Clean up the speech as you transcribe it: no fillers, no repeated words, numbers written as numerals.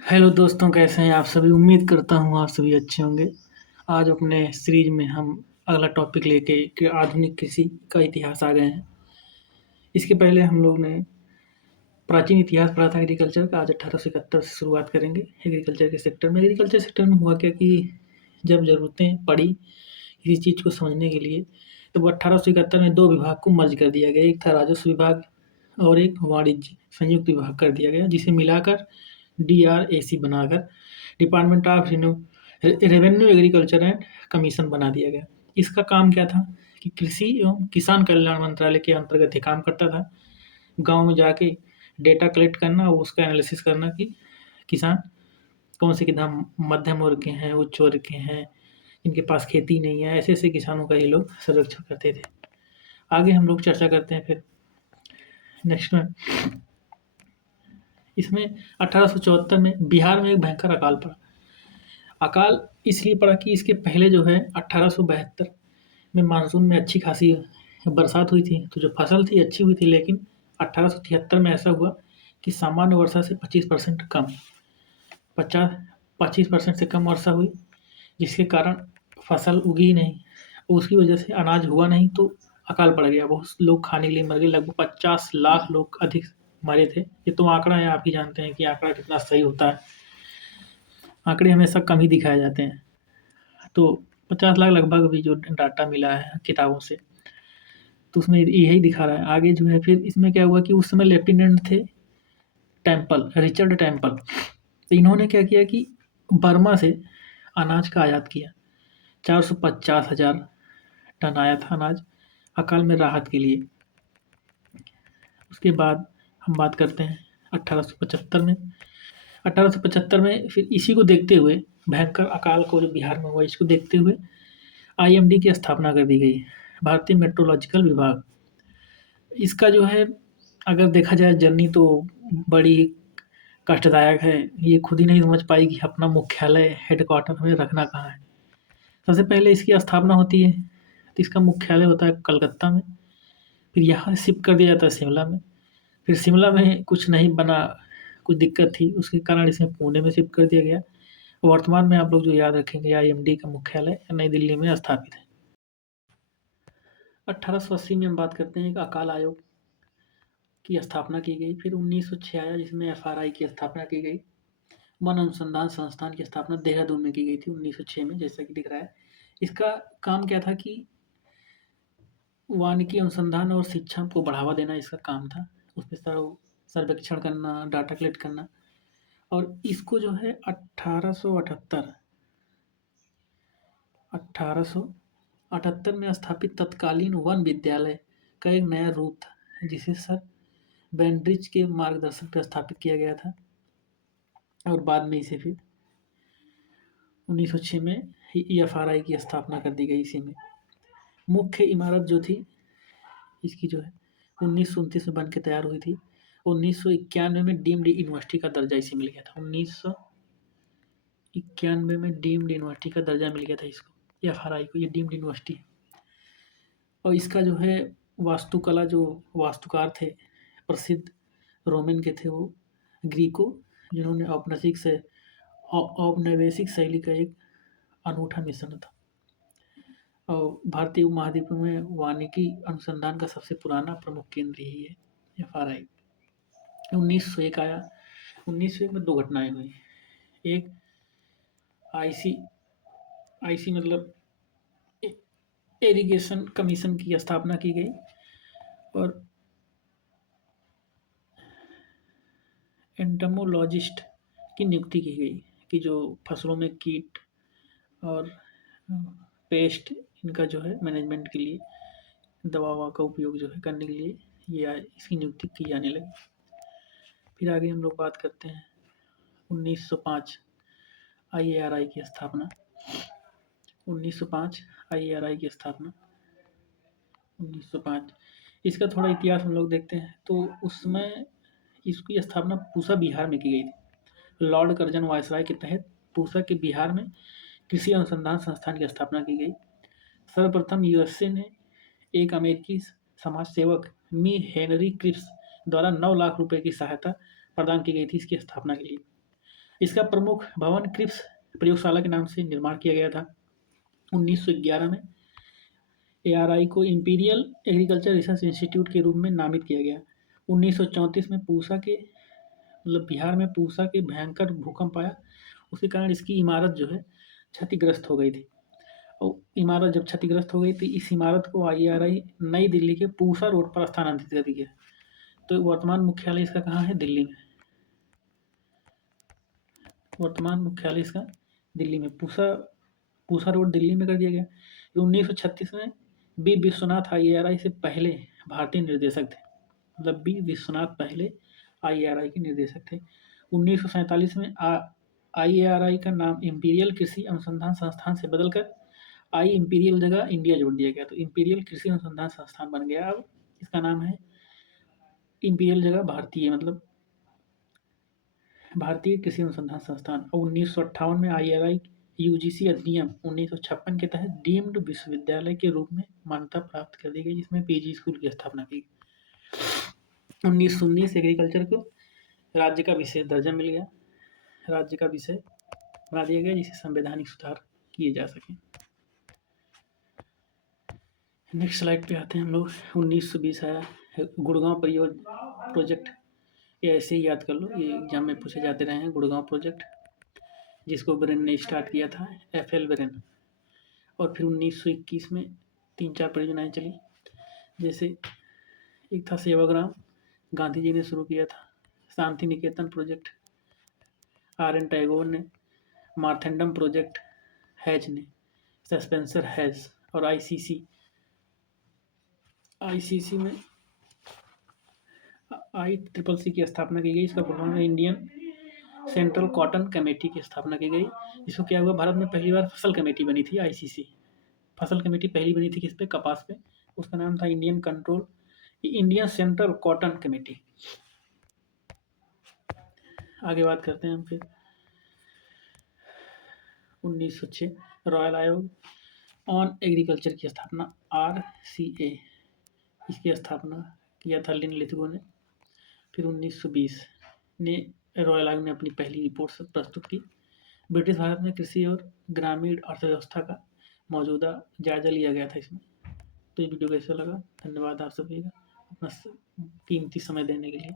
Hello दोस्तों, कैसे हैं आप सभी? उम्मीद करता हूँ आप सभी अच्छे होंगे। आज अपने सीरीज में हम अगला टॉपिक लेके कि आधुनिक कृषि का इतिहास आ गए हैं। इसके पहले हम लोग ने प्राचीन इतिहास पढ़ा था एग्रीकल्चर का। आज 1871 से शुरुआत करेंगे एग्रीकल्चर के सेक्टर में। एग्रीकल्चर सेक्टर में हुआ क्या कि जब ज़रूरतें पड़ी किसी चीज़ को समझने के लिए, तो वो 1871 में 2 विभाग को मर्ज कर दिया गया। एक था राजस्व विभाग और एक वाणिज्य संयुक्त विभाग कर दिया गया, जिसे मिलाकर डीआरएसी बनाकर department of revenue agriculture and commission बना दिया गया। इसका काम क्या था कि कृषि एवं किसान कल्याण मंत्रालय के अंतर्गत ये काम करता था। गाँव में जाके डेटा कलेक्ट करना और उसका एनालिसिस करना कि किसान कौन से किसान मध्यम वर्ग के हैं, उच्च वर्ग के हैं, इनके पास खेती नहीं है, ऐसे-ऐसे किसानों का ये लोग सर्वेक्षण करते थे। आगे हम लोग चर्चा करते हैं फिर नेक्स्ट में। इसमें 1874 में बिहार में एक भयंकर अकाल पड़ा। अकाल इसलिए पड़ा कि इसके पहले जो है 1872 में मानसून में अच्छी खासी बरसात हुई थी, तो जो फसल थी अच्छी हुई थी, लेकिन 1873 में ऐसा हुआ कि सामान्य वर्षा से 25% कम 50 25% से कम वर्षा हुई, जिसके कारण फसल उगी ही नहीं। उसकी वजह से अनाज हुआ नहीं, तो अकाल पड़ गया। बहुत लोग खाने के लिए मर गए, लगभग 50 लाख लोग अधिक मरे थे। ये तो आंकड़ा है, आप ही जानते हैं कि आंकड़ा कितना सही होता है। आंकड़े हमेशा कम ही दिखाए जाते हैं। तो 50 लाख लगभग अभी जो डाटा मिला है किताबों से, तो उसमें यही दिखा रहा है। आगे जो है फिर इसमें क्या हुआ कि उस समय लेफ्टिनेंट थे टेम्पल, रिचर्ड टेम्पल। तो इन्होंने क्या किया कि बर्मा से अनाज का आयात किया। 450,000 टन आया था अनाज अकाल में राहत के लिए। उसके बाद हम बात करते हैं 1875 में। 1875 में फिर इसी को देखते हुए, भयंकर अकाल को जो बिहार में हुआ, इसको देखते हुए आईएमडी की स्थापना कर दी गई, भारतीय मेट्रोलॉजिकल विभाग। इसका जो है अगर देखा जाए जर्नी तो बड़ी कष्टदायक है। ये खुद ही नहीं समझ पाई कि अपना मुख्यालय हेडक्वार्टर हमें रखना कहाँ है। सबसे पहले इसकी स्थापना होती है तो इसका मुख्यालय होता है कलकत्ता में, फिर यहाँ शिफ्ट कर दिया जाता है शिमला में। फिर शिमला में कुछ नहीं बना, कुछ दिक्कत थी, उसके कारण इसे पुणे में शिफ्ट कर दिया गया। वर्तमान में आप लोग जो याद रखेंगे, आईएमडी का मुख्यालय नई दिल्ली में स्थापित है। 1880 में हम बात करते हैं कि अकाल आयोग की स्थापना की गई। फिर 1906 आया, जिसमें एफआरआई की स्थापना की गई। वन अनुसंधान संस्थान की स्थापना देहरादून में की गई थी 1906 में, जैसा कि दिख रहा है। इसका काम क्या था कि वानिकी अनुसंधान और शिक्षा को बढ़ावा देना इसका काम था। उसमें सर्वेक्षण करना, डाटा कलेक्ट करना। और इसको जो है 1878 में स्थापित तत्कालीन वन विद्यालय का एक नया रूप था, जिसे सर बैंड्रिज के मार्गदर्शन पर स्थापित किया गया था। और बाद में इसे फिर 1906 में ईएफआरआई की स्थापना कर दी गई इसी में। मुख्य इमारत जो थी इसकी जो है 1929 में बन के तैयार हुई थी। 1991 में डीम्ड यूनिवर्सिटी का दर्जा इसे मिल गया था। 1991 में डीम्ड यूनिवर्सिटी का दर्जा मिल गया था इसको, एफआरआई को। ये डीम्ड यूनिवर्सिटी है। और इसका जो है वास्तुकला, जो वास्तुकार थे प्रसिद्ध रोमन के थे, वो ग्रीको, जिन्होंने औपनिवेशिक शैली का एक अनूठा मिश्रण था। और भारतीय उपमहाद्वीप में वानिकी अनुसंधान का सबसे पुराना प्रमुख केंद्र यही है, एफआरआई। 1901 आया। 1901 में 2 घटनाएँ हुई। एक आईसी आईसी मतलब ए इरिगेशन कमीशन की स्थापना की गई और एंटोमोलॉजिस्ट की नियुक्ति की गई कि जो फसलों में कीट और पेस्ट इनका जो है मैनेजमेंट के लिए दवा का उपयोग जो है करने के लिए ये इसकी नियुक्ति की जाने लगी। फिर आगे हम लोग बात करते हैं 1905 आईएआरआई की स्थापना। 1905 आईएआरआई की स्थापना 1905। इसका थोड़ा इतिहास हम लोग देखते हैं तो उस समय इसकी स्थापना पूसा बिहार में की गई थी। लॉर्ड कर्जन वायसराय के तहत पूसा के बिहार में कृषि अनुसंधान संस्थान की स्थापना की गई। सर्वप्रथम यूएसए ने एक अमेरिकी समाज सेवक मी हेनरी क्रिप्स द्वारा 9 लाख रुपए की सहायता प्रदान की गई थी इसकी स्थापना के लिए। इसका प्रमुख भवन क्रिप्स प्रयोगशाला के नाम से निर्माण किया गया था। 1911 में एआरआई को इंपीरियल एग्रीकल्चर रिसर्च इंस्टीट्यूट के रूप में नामित किया गया। 1934 में पूसा के मतलब बिहार में पूसा के भयंकर भूकंप आया, उसके कारण इसकी इमारत जो है क्षतिग्रस्त हो गई थी। और इमारत जब क्षतिग्रस्त हो गई तो इस इमारत को आईआरआई नई दिल्ली के पूसा रोड पर स्थानांतरित कर दिया। तो वर्तमान मुख्यालय इसका कहाँ है? दिल्ली में। वर्तमान मुख्यालय इसका दिल्ली में, पूसा रोड दिल्ली में कर दिया गया। 1936 में बी विश्वनाथ आईआरआई से पहले भारतीय निर्देशक थे, मतलब बी विश्वनाथ पहले आईआरआई के निर्देशक थे। 1947 में आईआरआई का नाम इंपीरियल कृषि अनुसंधान संस्थान से बदलकर आई इंपीरियल जगह इंडिया जोड़ दिया गया, तो इंपीरियल कृषि अनुसंधान संस्थान बन गया। अब इसका नाम है इंपीरियल जगह भारतीय, मतलब भारतीय कृषि अनुसंधान संस्थान। और 1958 में आईआरआई यूजीसी अधिनियम 1956 के तहत डीम्ड विश्वविद्यालय के रूप में मान्यता प्राप्त कर दी गई, जिसमें पीजी स्कूल की स्थापना की। 1919 एग्रीकल्चर को राज्य का विशेष दर्जा मिल गया, राज्य का विषय बना दिया गया, जिससे संवैधानिक सुधार किए जा सकें। नेक्स्ट स्लाइड पे आते हैं हम लोग। 1920 आया गुड़गांव प्रोजेक्ट, ये ऐसे ही याद कर लो, ये एग्जाम में पूछे जाते रहे हैं। गुड़गांव प्रोजेक्ट जिसको ब्रेन ने स्टार्ट किया था, एफएल ब्रेन। और फिर 1921 में 3-4 परियोजनाएं चली, जैसे एक था सेवाग्राम, गांधी जी ने शुरू किया था। Shanti Niketan project RN. टैगोर ने, मार्थेंडम प्रोजेक्ट हैज ने, सस्पेंसर हैज। और आईसीसी में ICCC की स्थापना की गई। इसका फुल है इंडियन सेंट्रल कॉटन कमेटी की स्थापना की गई। इसको क्या हुआ, भारत में पहली बार फसल कमेटी बनी थी। आईसीसी फसल कमेटी पहली बनी थी किस पे? कपास पे। उसका नाम था इंडियन सेंट्रल कॉटन कमेटी। आगे बात करते हैं हम फिर 1906 रॉयल आयोग ऑन एग्रीकल्चर की स्थापना, RCA, इसकी स्थापना किया था लिन लिथगो ने। फिर 1920 ने रॉयल आयोग ने अपनी पहली रिपोर्ट प्रस्तुत की। ब्रिटिश भारत में कृषि और ग्रामीण अर्थव्यवस्था का मौजूदा जायजा लिया गया था इसमें। तो ये वीडियो कैसा लगा? धन्यवाद आप सभी का अपना कीमती समय देने के लिए।